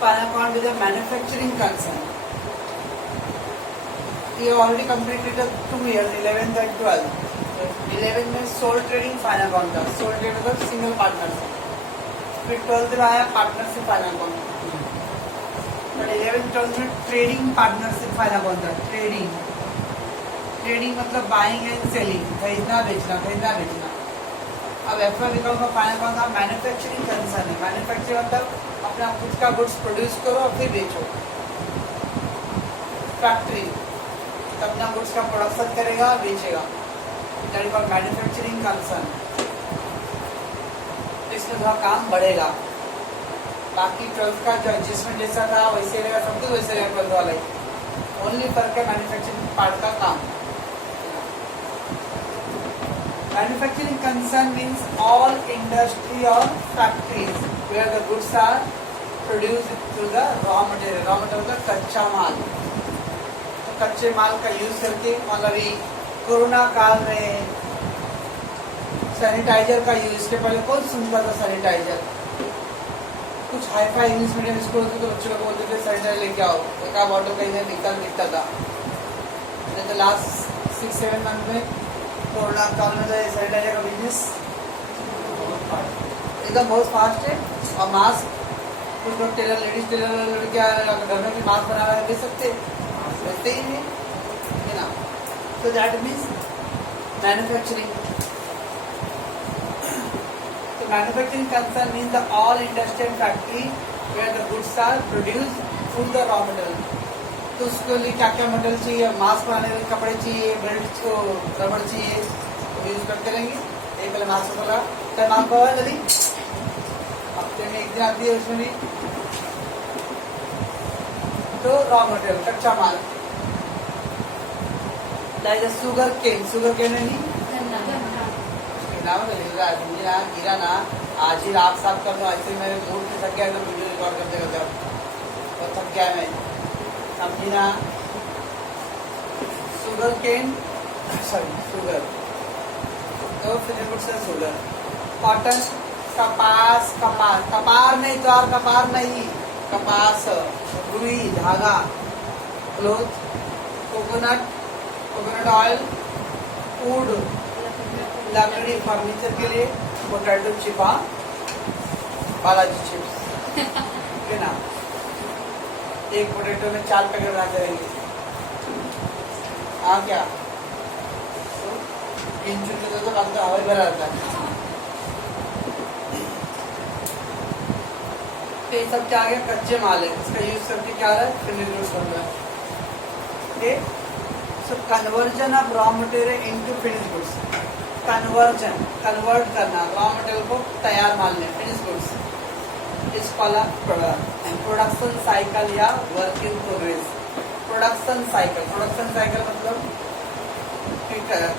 final account with a manufacturing concern. You already completed the 2 years, 11th and 12th. 11th में soul trading final account था, soul trade मतलब single partnership. फिर 12th में आया partnership final account. But 11th 12th में trading partnership final account था. Trading मतलब buying and selling, खरीदना बेचना. अब एफआई अकाउंट का फाइनल अकाउंट था मैन्युफैक्चरिंग कंसर्न है. मैन्युफैक्चरिंग मतलब अपना खुद का गुड्स प्रोड्यूस करो और फिर बेचो. फैक्ट्री अपना गुड्स का प्रोडक्शन करेगा, बेचेगा. That is called manufacturing concern. इसमें थोड़ा काम बढ़ेगा. बाकी 12th का जो एडजस्टमेंट जैसा था वैसे रहेगा, सब कुछ वैसे रहेगा 12th वाला ही. ओनली फर्क है मैन्युफैक्चरिंग पार्ट का काम. Manufacturing concern means all industry or factories where the goods are produced through the raw material. Raw material का कच्चा माल. तो कच्चे माल का यूज करके मतलब ये कोरोना काल में सैनिटाइजर का यूज के पहले कौन सुनता था सैनिटाइजर. कुछ hi fi English medium school होते तो बच्चों को बोलते थे सैनिटाइजर लेके आओ, एक आध बॉटल कहीं दिखता था. तो लास्ट 6-7 मंथ में कोरोना काल में सैनिटाइजर का बिजनेस एकदम बहुत फास्ट है. और मास्क कुछ लोग टेलर, लेडीज टेलर लड़कियाँ घर में भी मास्क बना रहे दे सकते, वैसे ही है ना. तो दैट मीन्स मैन्युफैक्चरिंग. तो manufacturing concern means the all industry and factory where the goods are produce full the raw material. तो उसके लिए क्या क्या मटेरियल चाहिए, मास्क बनाने के लिए कपड़े चाहिए, बेल्ट को रबड़ चाहिए, तो यूज करते रहेंगे. एक पहले मास्क होगा, कल मास्क होगा जल्दी हफ्ते में एक दिन आती है उसमें भी. तो रॉ मटेरियल कच्चा माल लाइक शुगर केन है नहीं गिरा ना. आज ही आप साफ कर दो, ऐसे मेरे मूड से थक गया तो वीडियो रिकॉर्ड करते करते और थक गया मैं, समझी ना. शुगर केन शुगर तो फिर शुगर. कॉटन कपार नहीं तो और कपार नहीं, कपास, रुई, धागा. क्लोथ, कोकोनट ऑयल, वुड, लकड़ी फर्नीचर के लिए, पोटैटो चिपा, बालाजी चिप्स है ना. एक पोटैटो में 4 पैकेट बना करेंगे. हाँ क्या 3 चुटकी तो कम तो हवाई भरा रहता है. तो ये सब क्या आ गया, कच्चे माल है. इसका यूज करके क्या रहा है, फिनिश गुड्स बन रहा है. So conversion of raw material into finish goods. Convert करना रॉ मटेरियल को तैयार माल में, finish goods. Is called production cycle या work in progress. Production cycle मतलब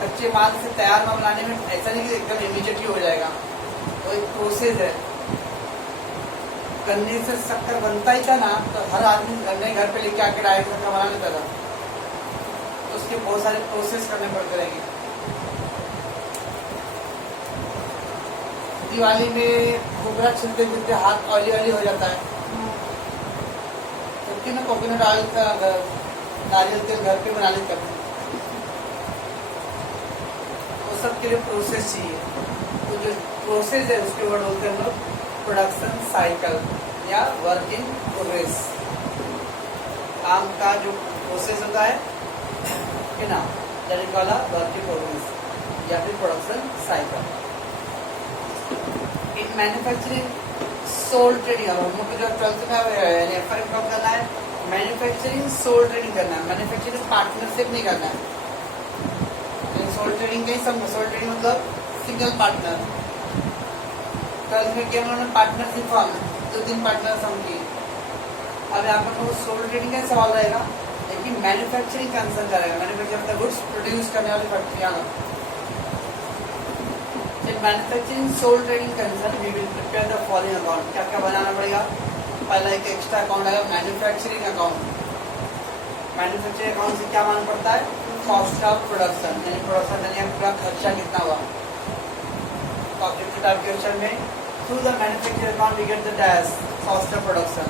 कच्चे माल से तैयार माल बनाने में ऐसा नहीं कि एकदम इमीडिएटली हो जाएगा. तो एक प्रोसेस है. गन्ने से शक्कर बनता ही था ना, तो हर आदमी गन्ने घर पे लेके आके डायरेक्ट शक्कर बना लेता था. तो उसके बहुत सारे प्रोसेस करने पड़ते रहेंगे. दिवाली में घुघरा छिलते छिलते हाथ ऑयली हो जाता है. क्योंकि ना कोकोनट ऑयल का नारियल तेल घर पे बना लेते हैं. वो सब के लिए प्रोसेस चाहिए. तो जो प्रोसेस है उसके वर्ड बोलते हैं हम लोग प्रोडक्शन साइकिल या वर्क इन प्रोग्रेस. काम का जो प्रोसेस होता है ना, that is called work in progress या फिर production cycle. In manufacturing sole trading, अब हम लोग जो 12th में एफआई कब करना है, मैन्युफैक्चरिंग सोल ट्रेडिंग करना है. मैन्युफैक्चरिंग पार्टनरशिप नहीं करना है. सोल ट्रेडिंग का ही समझो. सोल ट्रेडिंग मतलब सिंगल पार्टनर. 12th में क्या उन्होंने पार्टनरशिप फॉर्म 2-3 पार्टनर फॉर्म किए. अब यहाँ पर सोल ट्रेडिंग का सवाल रहेगा, लेकिन मैन्युफैक्चरिंग कंसर्न करेगा. मैन्युफैक्चरिंग मतलब गुड्स प्रोड्यूस करने वाली फैक्ट्रियाँ. Manufacturing sole trading concern we will prepare the following account. क्या क्या बनाना पड़ेगा, पहला एक एक्स्ट्रा अकाउंट आएगा मैन्युफैक्चरिंग अकाउंट. मैन्युफैक्चरिंग अकाउंट से क्या मालूम पड़ता है, कॉस्ट ऑफ प्रोडक्शन, यानी प्रोडक्शन यानी पूरा खर्चा कितना हुआ. ऑब्जेक्टिव टाइप क्वेश्चन में through the manufacturing account we get the dash cost of production.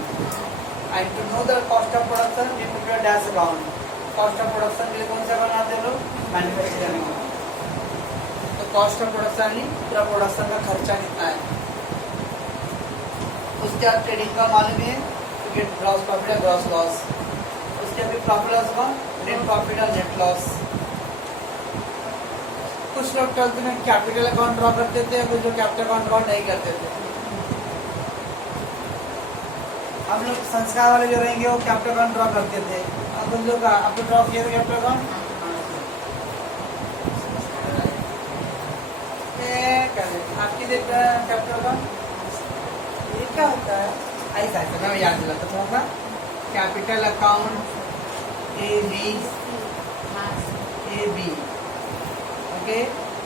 And to know the cost of production we prepare dash account. Cost of production के लिए कौन सा बनाते हैं लोग? मैन्युफैक्चरिंग। तो कॉस्ट ऑफ प्रोडक्शन नहीं, पूरा प्रोडक्शन का खर्चा कितना है। उसके बाद ट्रेडिंग का मालूम है, गेट ग्रॉस प्रॉफिट या ग्रॉस लॉस। उसके बाद प्रॉफिट लॉस का नेट प्रॉफिट और नेट लॉस। कुछ लोग 12th में कैपिटल अकाउंट ड्रॉ करते थे, कुछ लोग कैपिटल अकाउंट ड्रॉ नहीं करते थे। हम लोग संस्कार वाले जो रहेंगे वो कैपिटल अकाउंट ड्रॉ करते थे। अब उन लोग आपको ड्रॉ किया था कैपिटल अकाउंट? आपकी देख कैपिटल अकाउंट ये क्या होता है? ऐसा है, मैं याद दिलाता थोड़ा सा। Capital account A B, okay.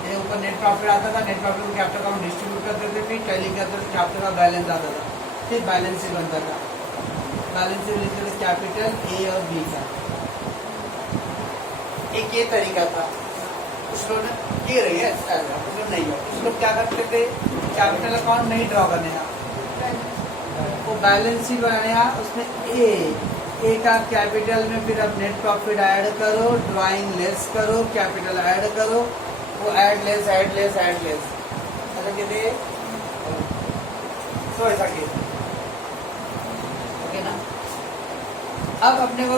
ये ऊपर नेट प्रॉफिट आता था, नेट प्रॉफिट को कैपिटल अकाउंट डिस्ट्रीब्यूट करते थे, फिर टैली करते थे, कैपिटल का बैलेंस आता था, फिर बैलेंस शीट बनता था। बैलेंस शीट लिखते थे कैपिटल ए और बी का। एक ये तरीका था। कुछ लोग ये रही है, कुछ लोग नहीं है। कुछ लोग क्या करते थे, कैपिटल अकाउंट नहीं ड्रॉ करने का, वो बैलेंस शीट बनाया, उसमें ए का कैपिटल में फिर अब नेट प्रॉफिट ऐड करो, ड्राइंग लेस करो, कैपिटल ऐड करो, वो ऐड लेस ऐसा कहते हैं। तो ऐसा किया, ओके ना। अब अपने को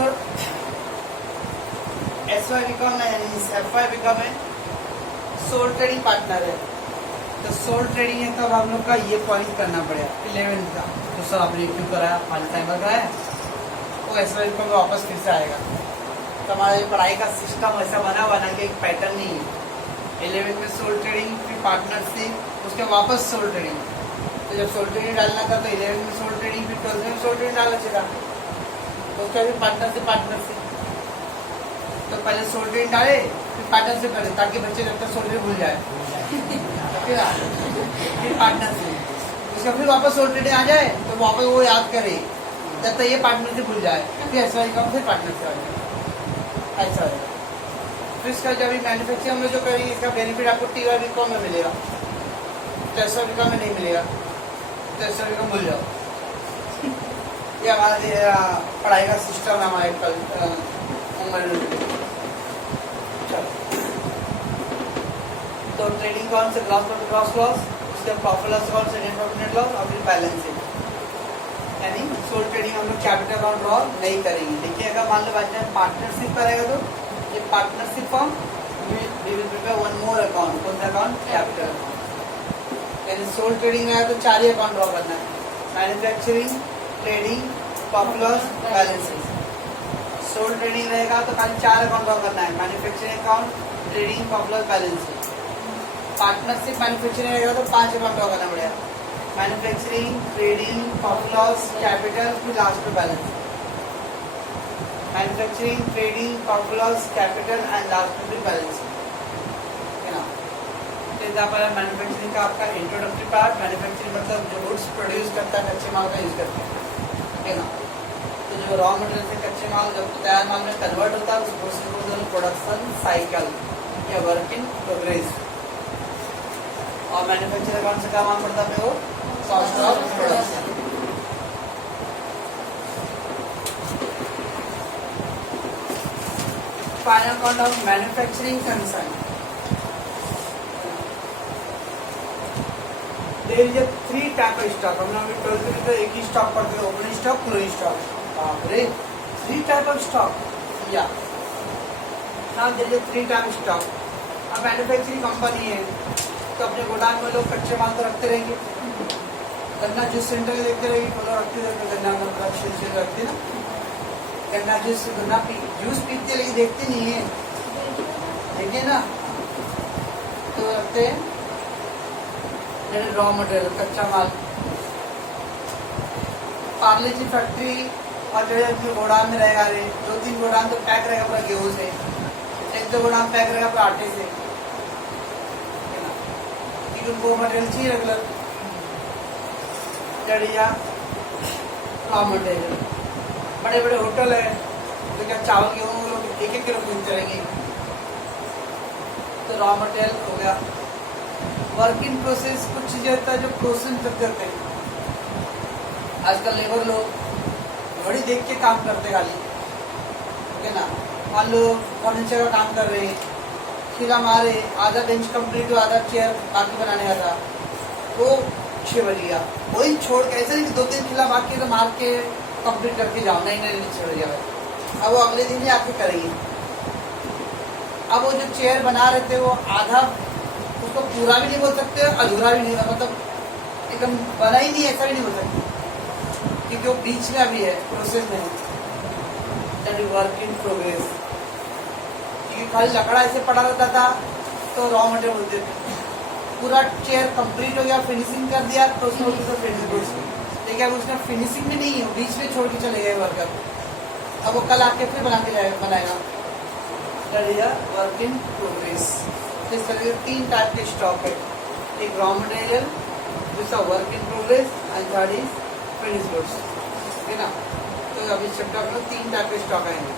SY बिकम यानी FY बिकम है सोल ट्रेडिंग पार्टनर है। तो सोल ट्रेडिंग है, तब हम लोग का ये पॉइंट करना पड़ेगा 11th का, तो सब आपने क्यों कराया, 5 टाइम कराया, वो SY बिकम वापस फिर से आएगा। तो हमारा पढ़ाई का सिस्टम ऐसा बना हुआ ना कि एक पैटर्न नहीं है। 11th में सोल ट्रेडिंग, फिर पार्टनरशिप, उसके वापस सोल ट्रेडिंग। तो जब सोल ट्रेडिंग डालना था तो 11th में सोल ट्रेडिंग, फिर 12th में सोल ट्रेडिंग डालना चाहिए था। तो उसका भी पार्टनरशिप। तो पहले सोल ट्रेडिंग डाले, फिर पार्टनरशिप करें, ताकि बच्चे जब तक सोल ट्रेडिंग भूल जाए। फिर पार्टनरशिप, उसका फिर वापस सोल ट्रेडिंग आ जाए तो वापस वो याद करे, जब तक ये पार्टनरशिप भूल जाए, फिर SY बिकम फिर पार्टनरशिप आ जाए, ऐसा है। फिर इसका जब मैन्युफैक्चरिंग हम लोग जो करेंगे, इसका बेनिफिट आपको TY बिकम में मिलेगा, तो SY बिकम में नहीं मिलेगा। तो SY बिकम भूल जाओ। ये हमारा पढ़ाई का सिस्टम है हमारे कल। तो ट्रेडिंग कौन से ग्रॉस प्रॉफिट ग्रॉस लॉस, उसके प्रॉफिट लॉस कौन से नेट प्रॉफिट नेट लॉस, और फिर बैलेंस शीट। यानी सोल ट्रेडिंग हम लोग कैपिटल अकाउंट ड्रॉ नहीं करेंगे। देखिए अगर मान लो बाई चांस पार्टनरशिप करेगा तो ये partnership form we will prepare one more account, कौन सा अकाउंट? Capital account. यानी सोल ट्रेडिंग में तो 4 ही अकाउंट ड्रॉ करना है, manufacturing, trading, profit loss, balance sheet. Sole trading रहेगा तो खाली 4 अकाउंट ड्रॉ करना है, manufacturing account, trading, profit loss, balance sheet. Partnership manufacturing रहेगा तो 5 अकाउंट ड्रॉ करना पड़ेगा, manufacturing, trading, profit loss, capital, फिर लास्ट में balance. Manufacturing, trading, profit loss, capital and last में फिर बैलेंस, है ना। तो यहाँ पर मैन्युफैक्चरिंग का आपका इंट्रोडक्टरी पार्ट, मैन्युफैक्चरिंग मतलब जो गुड्स प्रोड्यूस करता है, कच्चे माल का यूज करते हैं, है ना। तो जो रॉ मटेरियल से कच्चे माल जब तैयार माल में कन्वर्ट होता है, उसको प्रोडक्शन साइकिल या वर्क इन प्रोग्रेस। और मैन्युफैक्चर अकाउंट से क्या मालूम पड़ता है वो cost of production. Final account of manufacturing concern. There is 3 type of stock. हम लोग 12th में तो एक ही स्टॉक पढ़ते हैं, ओपनिंग स्टॉक, क्लोजिंग स्टॉक। अरे 3 टाइप ऑफ स्टॉक, या now there is 3 type of stock. अब मैन्युफैक्चरिंग कंपनी है तो अपने गोदाम में लोग कच्चे माल तो रखते रहेंगे। गन्ना जूस सेंटर में देखते रहेंगे, तो लोग रखते रहते, गन्ना रखते ना, गन्ना जूस जूस पीते लेकिन देखते नहीं है, देखिए ना, तो रखते हैं रॉ मटेरियल कच्चा माल। पार्ले जी फैक्ट्री और जो है गोदाम में रहेगा, 2-3 गोदाम तो पैक रहेगा पूरा गेहूँ से, 1-2 गोदाम पैक रहेगा पूरा आटे से, उनको मटेरियल चाहिए रेगुलर, जड़िया रॉ मटेरियल। बड़े बड़े होटल है तो क्या चावल गेहूँ लोग 1-1 किलो खरीदते रहेंगे, तो रॉ मटेरियल हो गया। वर्क इन प्रोसेस, कुछ चीजें होता है जो प्रोसेस तक करते हैं। आजकल लेबर लोग घड़ी देख के काम करते खाली, ठीक है ना। मान लो फर्नीचर का काम कर रहे हैं, खिला मारे, आधा बेंच कंप्लीट हुआ, आधा चेयर बाकी बनाने का था, वो 6 बज गया, वही छोड़ के ऐसे नहीं कि 2-3 खिला बाकी तो मार के कंप्लीट करके जाओ, नहीं छोड़ दिया भाई। अब वो अगले दिन ही आके करेंगे। अब वो जो चेयर बना रहे थे वो आधा, उसको पूरा भी नहीं बोल सकते, अधूरा भी नहीं, मतलब एकदम बना ही नहीं, ऐसा भी नहीं बोल सकते, क्योंकि वो बीच में अभी है, प्रोसेस में है, that is work in progress. क्योंकि खाली लकड़ा ऐसे पड़ा रहता था तो रॉ मटेरियल बोलते थे, पूरा चेयर कंप्लीट हो गया, फिनिशिंग कर दिया तो उसमें फिनिशिंग गुड्स, लेकिन अब उसने फिनिशिंग में नहीं है, बीच में छोड़ के चले गए वर्कर। अब वो कल आके फिर बनाएगा, that is work in progress. इस तरह के 3 टाइप के स्टॉक है, एक रॉ मटेरियल, दूसरा work in progress and third is finish goods, ठीक है ना। तो अभी चैप्टर में 3 टाइप के स्टॉक आएंगे।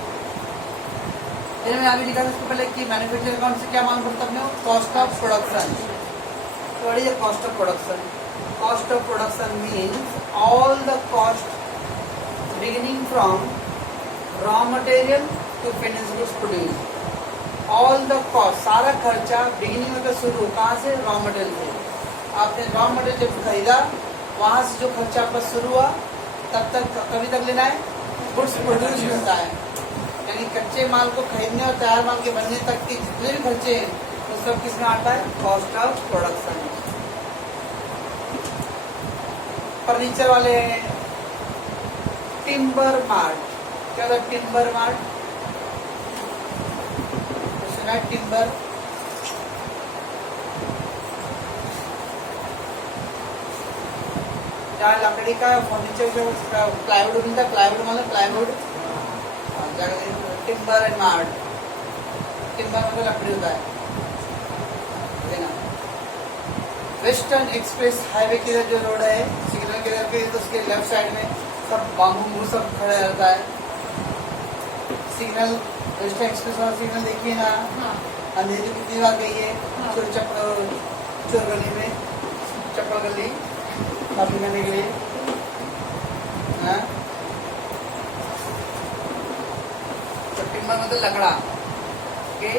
मैंने अभी लिखा था इसको पहले कि मैन्युफैक्चरिंग अकाउंट से क्या मालूम पड़ता है अपने को, cost of production. What is the cost of production? Cost of production means all the cost beginning from raw material to finish goods produce. All the cost, सारा खर्चा बिगिनिंग में तो शुरू कहाँ से, रॉ मटेरियल से। आपने रॉ मटेरियल जब खरीदा वहाँ से जो खर्चा आपका शुरू हुआ तब तक कभी तक लेना है, गुड्स प्रोड्यूस भी होता है, यानी कच्चे माल को खरीदने और तैयार माल के बनने तक के जितने भी खर्चे हैं वो सब किसमें आता है, कॉस्ट ऑफ प्रोडक्शन। फर्नीचर वाले हैं, टिम्बर मार्ट, क्या होता है टिम्बर मार्ट, टिम्बर, जहाँ लकड़ी का फर्नीचर का प्लाईवुड मिलता है, प्लाईवुड मतलब plywood, timber and mart. Timber मतलब लकड़ी होता है ना। वेस्टर्न एक्सप्रेस हाईवे के इधर जो रोड है, सिग्नल के इधर के, तो उसके लेफ्ट साइड में सब बाम्बू सब खड़ा रहता है। सिग्नल, वेस्टर्न एक्सप्रेस वाला सिग्नल देखिए ना, अंधेरी कितनी बार गई है, चोर गली में, चप्पल गली शॉपिंग करने के लिए, तो टिम्बर मतलब लकड़ा के,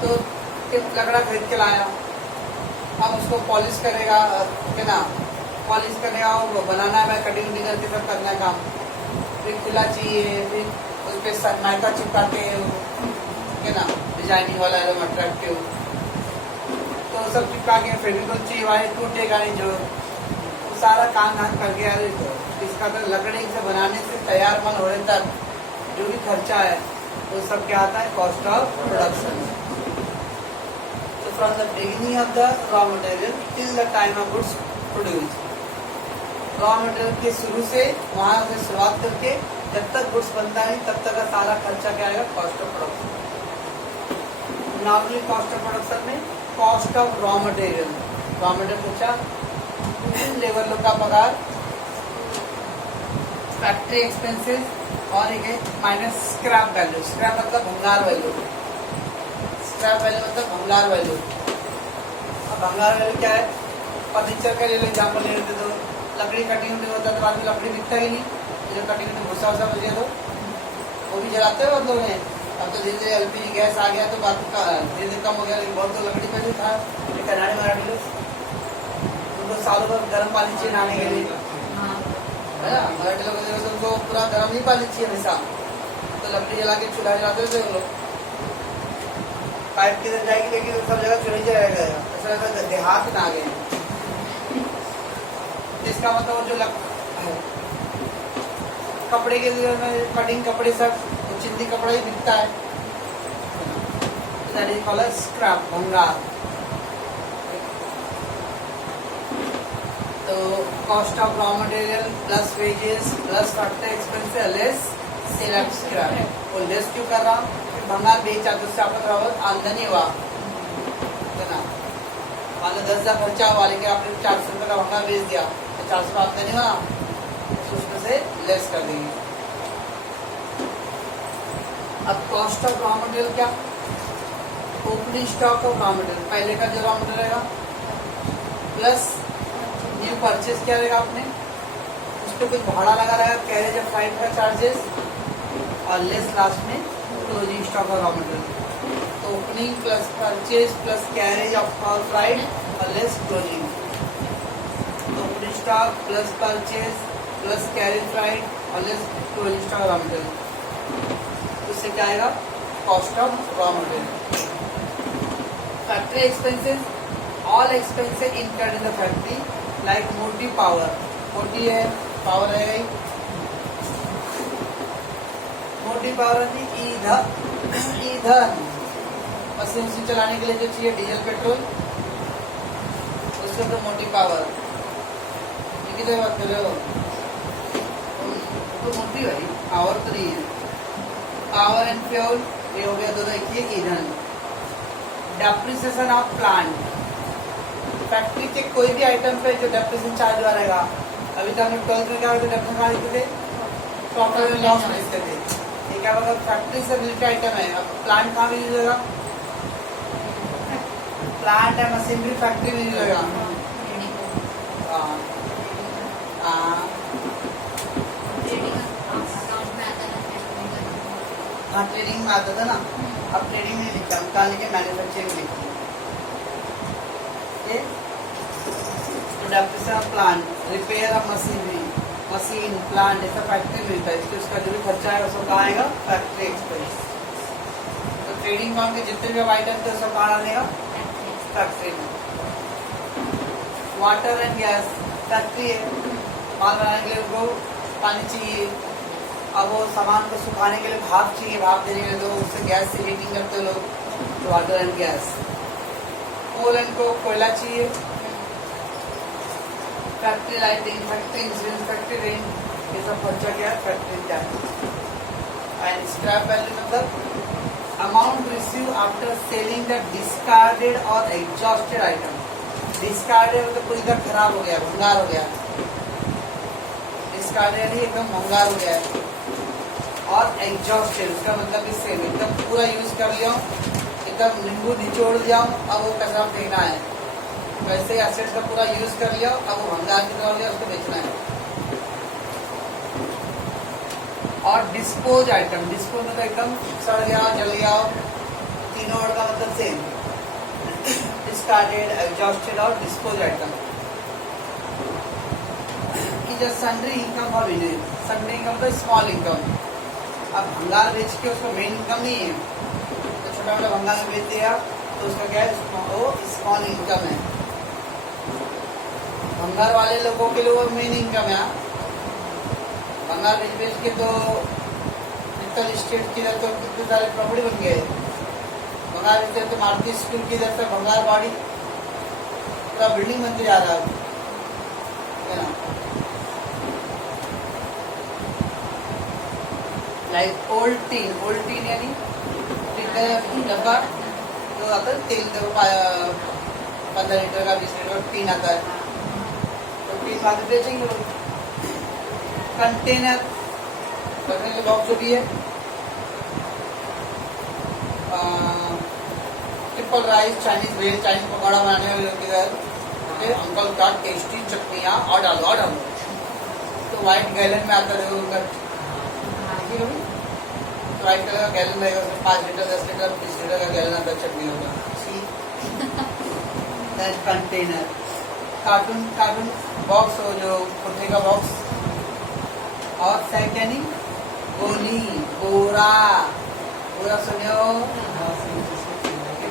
तो लकड़ा खरीद के लाया, हम उसको पॉलिश करेगा, है ना, पॉलिश करेगा, वो बनाना है, कटिंग उटिंग करके सब करना है काम, फिर खुला चाहिए, फिर उस पर सनमाइका चिपका के, है ना, डिजाइनिंग वाला एकदम अट्रैक्टिव, तो सब चिपका के फेविकोल चाहिए, वाले टूटेगा नहीं, जो वो सारा काम धाम करके, अरे इसका तो लकड़ी से बनाने से तैयार माल होने तक जो भी खर्चा है वो सब क्या आता है, कॉस्ट ऑफ प्रोडक्शन। तो from the beginning of the raw material till the time of goods produce, raw material के शुरू से वहाँ से शुरुआत करके जब तक गुड्स बनता है तब तक का सारा खर्चा क्या आएगा, cost of production. Normally cost of production में cost of raw material, raw material पूछा, लेबर लोग का पगार, फैक्ट्री एक्सपेंसेस, और एक है माइनस स्क्रैप वैल्यू। स्क्रैप मतलब भंगार वैल्यू, स्क्रैप वैल्यू मतलब भंगार वैल्यू। अब भंगार वैल्यू क्या है, फर्नीचर का ले लो एग्जाम्पल ले लेते, तो लकड़ी कटिंग उटिंग होता है तो बाद में लकड़ी बिकता ही नहीं, जो कटिंग उटिंग भूसा वूसा बचे तो वो भी जलाते हो लोग हैं। अब तो धीरे धीरे एलपीजी गैस आ गया तो बाकी का धीरे धीरे कम हो गया, लेकिन बहुत तो लकड़ी का जो था, कनाडा मराठी लोग उनको सालों भर गर्म पानी चाहिए नहाने के लिए, है ना, मराठी लोग तो उनको पूरा गर्म नहीं पानी चाहिए हमेशा, तो लकड़ी जला के चूल्हा जलाते थे लोग, पाइप किधर जाएगी लेकिन सब जगह चूल्हे जाएगा, ऐसा देहात में आ गए। इसका मतलब जो कपड़े के कटिंग कपड़े सब चिंदी कपड़ा ही बिकता है, दैट इज कॉल्ड स्क्रैप, भंगार। तो cost of raw material plus wages plus factory expenses less sale of scrap, वो लेस क्यों कर रहा हूँ, भंगार बेचा तो उससे आपका बराबर आमदनी हुआ, है ना। मान लो 10,000 खर्चा हुआ, लेकिन आपने 400 रुपये का भंगार बेच दिया तो 400 आमदनी हुआ, तो उसमें से लेस कर देंगे। अब कॉस्ट ऑफ रॉ मटेरियल क्या, opening stock of raw material, पहले का जो रॉ मटेरियल रहेगा प्लस न्यू परचेज क्या रहेगा आपने, उस तो कुछ भाड़ा लगा रहेगा, कैरेज ऑफ फ्राइट का चार्जेस, और लेस लास्ट में क्लोजिंग स्टॉक और रॉ मटेरियल। तो opening plus purchase plus carriage of all freight और लेस क्लोजिंग। तो opening stock plus purchase plus carriage freight और लेस क्लोजिंग स्टॉक और रॉ मटेरियल। तो इससे क्या आएगा? Cost of raw material. Factory expenses, all expenses incurred in the factory like मोटी power, मोटी है पावर रहेगा ही, मोटी पावर थी ईंधन मशीन से चलाने के लिए जो चाहिए डीजल पेट्रोल, उसके ऊपर मोटी पावर। कितने बात कर रहे हो? तो मोटी भाई पावर तो नहीं है। पावर एंड फ्यूल ये हो गया दोनों एक ही ईंधन। डेप्रिसिएशन ऑफ प्लांट, फैक्ट्री के कोई भी आइटम पे जो डेप्रिसिएशन चार्ज हुआ रहेगा। अभी तो हमने 12 में क्या होता है डेप्रिसिएशन कहाँ लिखते थे? प्रॉफिट एंड लॉस में लिखते थे। ये क्या होगा? फैक्ट्री से रिलेटेड आइटम है। अब प्लांट कहाँ भी यूज होगा? प्लांट है मशीनरी फैक्ट्री में यूज होगा। हाँ ट्रेडिंग में आता था ना, अब ट्रेडिंग में लिखा, हम कहाँ लिखे? मैन्युफैक्चरिंग में लिखे। Depreciation of plant, repair of machinery, machine plant ऐसा फैक्ट्री में मिलता है, इसलिए उसका जो भी खर्चा है वो कहाँ आएगा? Factory expense. तो ट्रेडिंग फॉर्म के जितने भी आइटम थे सब कहाँ आएगा? फैक्ट्री में। वाटर एंड गैस, फैक्ट्री है, माल बनाने के लिए उनको पानी चाहिए, अब वो सामान को सुखाने के लिए भाप चाहिए, भाप देने के लिए तो उससे गैस से हीटिंग करते लोग, तो water and gas. Coal and को कोयला चाहिए। Factory lighting, factory insurance, factory rent, ये सब खर्चा क्या है? Factory tax. And scrap value मतलब amount receive after selling the discarded और एग्जॉस्टेड आइटम। डिस्कार्डेड मतलब पूरी तरह खराब हो गया, भंगार हो गया। डिस्कार्डेड ही एकदम भंगार हो गया है। और एग्जॉस्टेड उसका मतलब भी सेम, एकदम पूरा यूज कर लिया, एकदम नींबू निचोड़ दिया, अब वो कचरा फेंकना है। वैसे एसेट का पूरा यूज कर लिया, अब वो भंगार की तरह हो गया, उसको बेचना है। और डिस्पोज आइटम, डिस्पोज मतलब एकदम सड़ गया, जल गया, तीनों वर्ड का मतलब सेम। डिस्कार्डेड, एग्जॉस्टेड और डिस्पोज आइटम। सन्ड्री इनकम और विलेज, सन्ड्री इनकम तो स्मॉल इनकम। अब भंगार बेच के उसका मेन इनकम नहीं है, तो छोटा मोटा भंगार में बेच दिया तो उसका क्या है? वो स्मॉल इनकम है। भंगार वाले लोगों के लिए वो मेन इनकम है। भंगार बेच बेच के तो इतना स्टेट की इधर तो कितने सारे प्रॉपर्टी बन गए। भंगार बेचते तो मारुति स्कूल की इधर से भंगार बाड़ी पूरा बिल्डिंग बनते जा रहा है ना। लाइक ओल्ड टीन यानी डब्बा जो आता है तेल, 15 लीटर का 20 लीटर का टीन आता है, तो टीन बाद में बेचेंगे लोग। कंटेनर रखने के बॉक्स जो भी है, ट्रिपल राइस, चाइनीज भेल, चाइनीज पकौड़ा बनाने वाले लोग इधर अंकल का टेस्टी चटनियाँ और डालो। तो व्हाइट गैलन में आता है उनका, तो व्हाइट कलर का गैलन रहेगा, उसमें 5 लीटर 10 लीटर 20 लीटर का गैलन आता चटनी होगा। कंटेनर, कार्टून बॉक्स हो जो कुर्ते का बॉक्स, और सेकेंड गोली, बोरा सुनियो,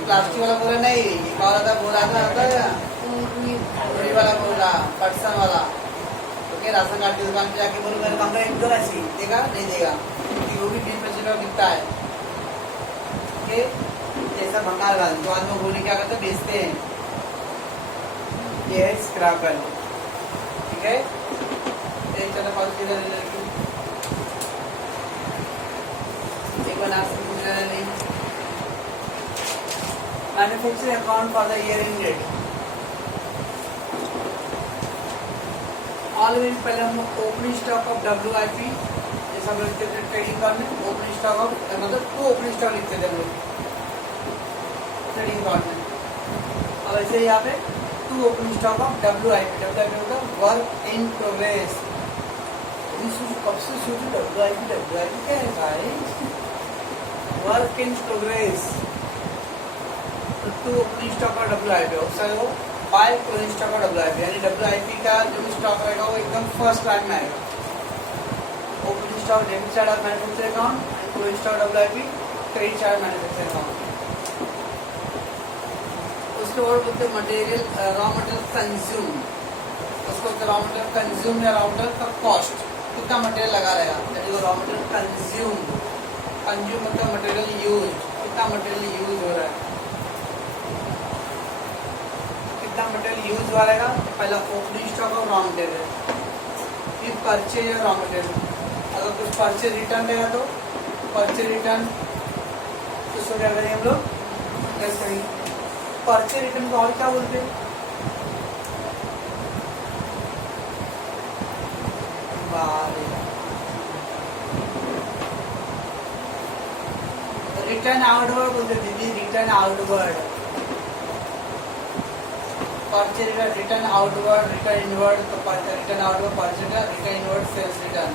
प्लास्टिक वाला बोरा नहीं, और आता बोरा आता है बोरी वाला बोरा, पटसन वाला। तो क्या राशन कार्ड की दुकान पे जाके बोलो मेरे कमरा एक दो ऐसी देगा, नहीं देगा, क्योंकि वो भी 20-25 रुपया बिकता है। जैसा भंगार वाला तो आज में गोली क्या करते बेचते हैं। ये है स्क्रैप वैल्यू, ठीक है। चलो एक बना नहीं। Manufacturing account for the year ended, always पहले हम ओपनिंग स्टॉक ऑफ WIP जैसा हम लिखते थे ट्रेडिंग कार्ड में, ओपनिंग स्टॉक ऑफ मतलब 2 ओपनिंग स्टॉक लिखते थे हम लोग ट्रेडिंग कार्ड में। और ऐसे यहाँ पे 2 ओपनिंग स्टॉक ऑफ WIP होता है वर्क इन प्रोग्रेस, कब से सोचो WIP क्या है भाई? Work in progress. तो ओपनिंग स्टॉक और WIP हो बाय क्लोजिंग स्टॉक और WIP, यानी WIP का जो स्टॉक रहेगा वो एकदम फर्स्ट लाइन में आएगा। Opening stock debit side of manufacture account, closing stock WIP credit side manufacture account. उसके बाद बोलते हैं मटेरियल, रॉ मटेरियल कंज्यूम। उसको रॉ मटेरियल कंज्यूम या रॉ मटेरियल का कॉस्ट कितना मटेरियल लगा रहेगा, यानी रॉ मटेरियल कंज्यूम मतलब मटेरियल यूज, कितना मटेरियल यूज हो रहा है, कितना मटेरियल यूज हुआ रहेगा। पहला ओपनिंग स्टॉक और रॉ मटेरियल, फिर परचेज और रॉ मटेरियल। अगर कुछ परचेज रिटर्न रहेगा तो परचेज रिटर्न उसको क्या करेंगे हम लोग, प्लस करेंगे। परचेज रिटर्न को और क्या बोलते हैं? रिटर्न आउटवर्ड बोलते दीदी, return outward. Purchase return outward, return inward, तो return outward purchase, return inward sales return.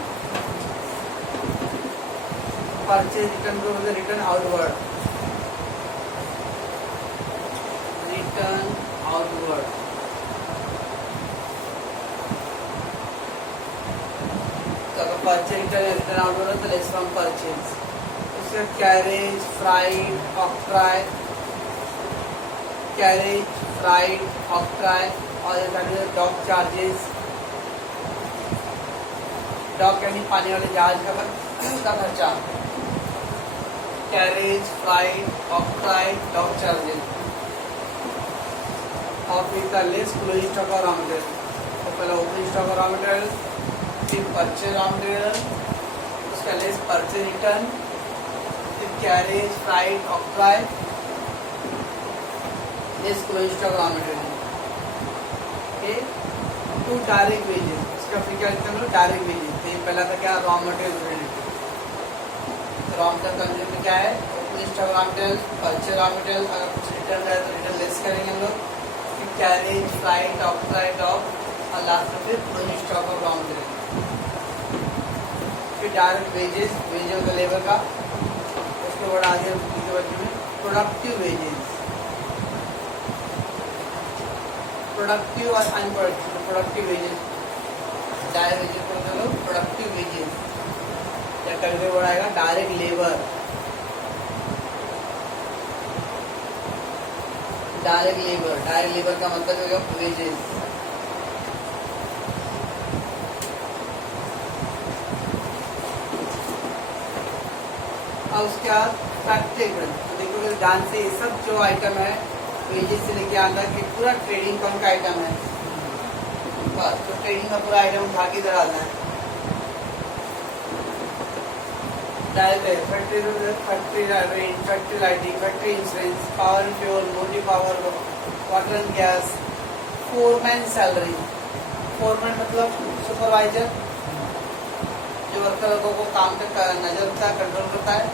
Purchase return को बोलते रिटर्न आउटवर्ड, रिटर्न आउटवर्ड। तो अगर परचेज रिटर्न आउटवर्ड है तो लेस फ्रॉम परचेज। उसके carriage, freight, octroi, carriage, freight, octroi और dock charges. Dock यानी पानी वाले जहाज का खर्चा। Carriage, freight, octroi, dock charges. और फिर का लेस क्लोजिंग स्टॉक और रॉ मटेरियल। तो पहला ओपनिंग स्टॉक और रॉ मटेरियल, फिर परचेज रॉ मटेरियल, उसका लेस परचेज रिटर्न, फिर carriage, freight, octroi, less closing stock raw material. Okay, to direct wages. इसका फिर क्या लिखते हैं, डायरेक्ट वेजेस। तो ये पहला था क्या, raw material related. Raw material consume में क्या है, opening stock raw material, purchase raw material. अगर कुछ रिटर्न रहे तो रिटर्न लेस करेंगे हम लोग। फिर कैरेज, फ्राइट, ऑक्ट्राय, डॉक और लास्ट में फिर closing stock of raw material. फिर डायरेक्ट वेजेस, वेजेस का लेबर का। उसके बाद आगे में प्रोडक्टिव वेजेस, प्रोडक्टिव और unproductive. Productive wages, direct wages को चलो प्रोडक्टिव वेजेस। क्या करके बढ़ाएगा, डायरेक्ट लेबर। डायरेक्ट लेबर का मतलब होगा वेजेस। और उसके बाद फैक्ट्री। तो देखो ध्यान से, ये सब जो आइटम है वेजेस से लेके आंदा कि पूरा ट्रेडिंग कौन का आइटम है, बस तो ट्रेडिंग का पूरा आइटम उठा के इधर आना है। Direct factory rent, factory lighting, factory insurance, power and fuel, motive power, water and gas, foreman salary. Foreman मतलब सुपरवाइजर, जो वर्कर लोगों को काम पे नजर रखता है, कंट्रोल करता है।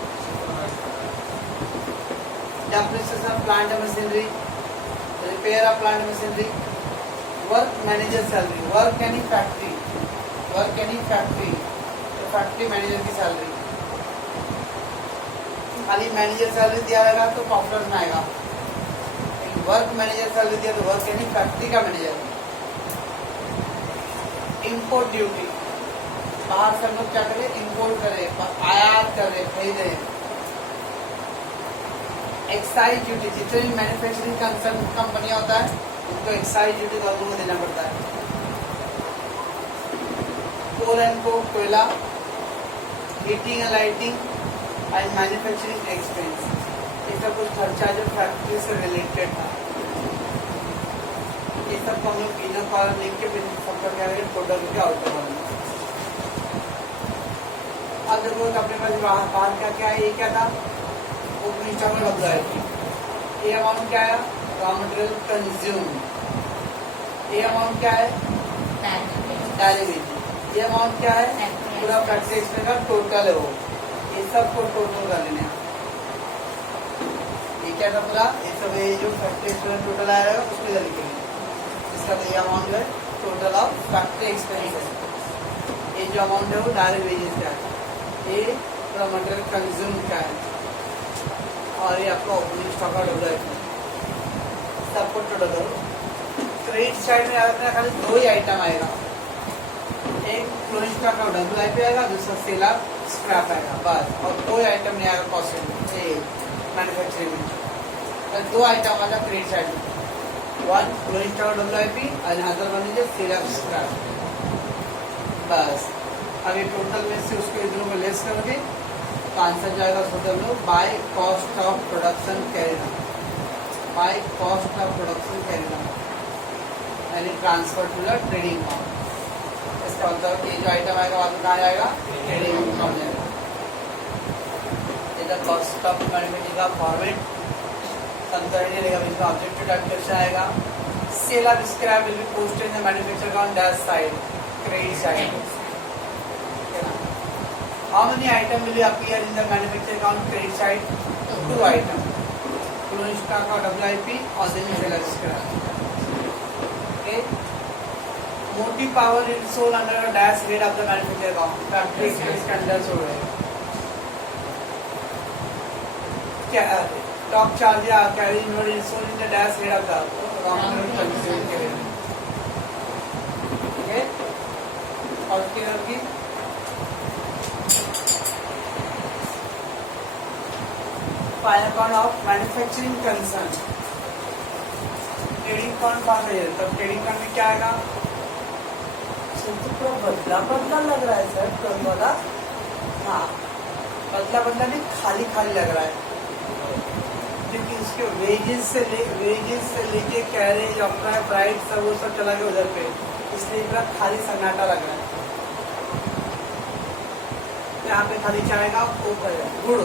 Depreciation of plant machinery, repair of plant machinery. Work manager salary, work यानी फैक्ट्री, वर्क यानी फैक्ट्री, तो फैक्ट्री मैनेजर की सैलरी। खाली मैनेजर सैलरी दिया रहेगा तो प्रॉफिट में आएगा, वर्क मैनेजर सैलरी दिया तो वर्क यानी फैक्ट्री का मैनेजर। इंपोर्ट ड्यूटी, बाहर से हम लोग क्या करें, इंपोर्ट करें, आयात करें, खरीदे। एक्साइज ड्यूटी, जितने भी मैन्युफैक्चरिंग कंसर्न कंपनियां होता है उनको एक्साइज ड्यूटी गवर्नमेंट को देना पड़ता है। कोल एंड कोक, कोयला, heating and lighting and manufacturing expense, ये सब कुछ खर्चा जो फैक्ट्री से रिलेटेड था। ये सब को हम लोग इनर कॉलम लिख के फिर सबका क्या करें, टोटल के आउटर कॉलम। अब देखो अपने पास बाहर क्या क्या है, ये क्या था, ओपनिंग स्टॉक और WIP। ये अमाउंट क्या है, रॉ मटेरियल कंज्यूम। ये अमाउंट क्या है, डायरेक्ट वेजेस। ये अमाउंट क्या है, पूरा फैक्ट्री एक्सपेंस का टोटल है वो। ये सब को टोटल कर लेना। ये क्या था पूरा, ये सब ये जो फैक्ट्री एक्सपेंस टोटल आया है उसको इधर लिखेंगे। इसका तो ये अमाउंट है टोटल ऑफ फैक्ट्री एक्सपेंस। ये जो अमाउंट है वो डायरेक्ट वेजेस का है, ये पूरा मटेरियल कंज्यूम का है, और ये आपका ओपनिंग स्टॉक और डेवलप सबको टोटल करो। क्रेडिट साइड में आपने खाली दो ही आइटम आएगा, एक क्लोजिंग स्टॉक और WIP आएगा, दूसरा सेल ऑफ स्क्रैप आएगा बस, और कोई आइटम नहीं आएगा कॉस्ट मैन्युफैक्चरिंग में। दो आइटम आएगा क्रेडिट साइड में, वन क्लोजिंग स्टॉक और WIP और other one is sale of scrap बस। अब ये टोटल में से उसके दोनों को लेस करोगे तो आंसर जाएगा टोटल में by cost of production carried, by cost of production carried यानी transfer to the trading account. इसका मतलब ये जो आइटम आएगा बाद में कहाँ जाएगा, ट्रेडिंग अकाउंट जाएगा। ये द कॉस्ट ऑफ मैन्युफैक्चरिंग का फॉर्मेट संतरणी रहेगा, इसमें ऑब्जेक्टिव डेबिट आएगा। Sale of scrap will be posted in the manufacture account dash side, credit side. How many items will appear in the manufacturing account credit side? Two items. Closing stock or WIP or then sell of scrap. Okay. Motive power is sold under a dash head of the manufacturing account. Factory expense के अंदर sold है। क्या top charge या carry inward is sold in the dash head of the account के लिए। Okay. और clear की final account of manufacturing concern trading account कौन है, तब ट्रेडिंग अकाउंट में क्या आएगा, तो पूरा बदला बदला लग रहा है सर कल वाला। हाँ बदला बदला नहीं, खाली खाली लग रहा है, क्योंकि उसके वेजेस से लेके कैरेज अपना प्राइस सब वो सब चला गया उधर पे, इसलिए पूरा खाली सन्नाटा लग रहा है। यहाँ पे खाली चाहेगा ऊपर गुड़